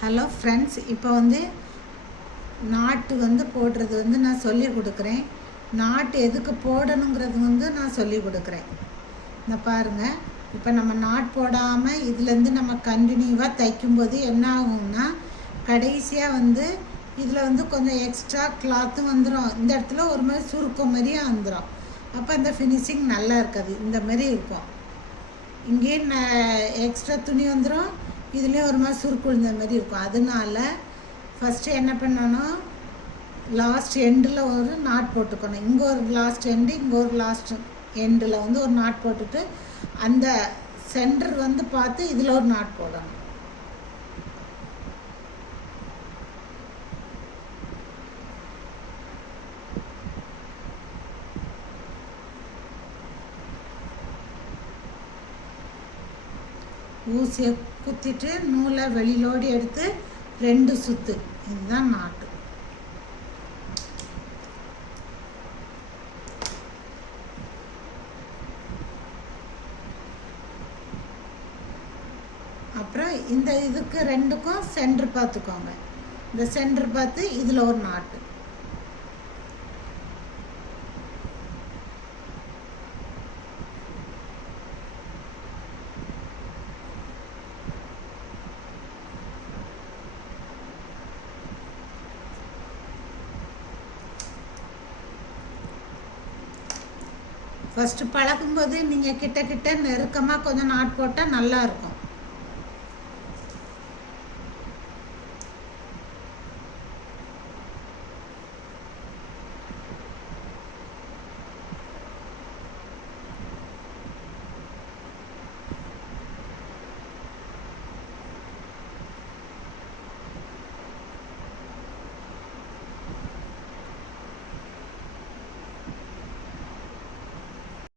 Hello friends, இப்போ நாட்டு போடுறது நான் சொல்லி கொடுக்குறேன். நாட்டு எதுக்கு போடணுங்கிறது நான் சொல்லி கொடுக்குறேன். இந்த பாருங்கள், இப்போ நம்ம நாட் போடாமல் இதுலேருந்து நம்ம கண்டினியூவாக தைக்கும்போது என்ன ஆகும்னா, கடைசியாக இதில் கொஞ்சம் எக்ஸ்ட்ரா கிளாத்தும் வந்துடும். இந்த இடத்துல ஒரு மாதிரி சுருக்கம் மாதிரியே வந்துடும். அப்போ அந்த ஃபினிஷிங் நல்லா இருக்காது. இந்த மாதிரி இருக்கும். இங்கேயும் எக்ஸ்ட்ரா துணி வந்துடும், இதுலேயும் ஒரு மாதிரி சுருக்கு விழுந்த மாதிரி இருக்கும். அதனால ஃபஸ்ட்டு என்ன பண்ணணும், லாஸ்ட் எண்டில் ஒரு நாட் போட்டுக்கணும். இங்கே ஒரு லாஸ்ட் எண்டு, இங்கே ஒரு லாஸ்ட் எண்டில் ஒரு நாட் போட்டுட்டு அந்த சென்டர் பார்த்து இதில் ஒரு நாட் போடணும். ஊசியை குத்திட்டு நூலை வெளியிலோடி எடுத்து 2 சுற்று, இதுதான் நாட்டு. அப்புறம் இந்த இதுக்கு 2க்கும் சென்டர் பார்த்துக்கோங்க. இந்த சென்டர் பார்த்து இதில் ஒரு நாட்டு. ஃபஸ்ட்டு பழகும்போது நீங்கள் கிட்ட நெருக்கமாக கொஞ்சம் நாட் போட்டால் நல்லாயிருக்கும்.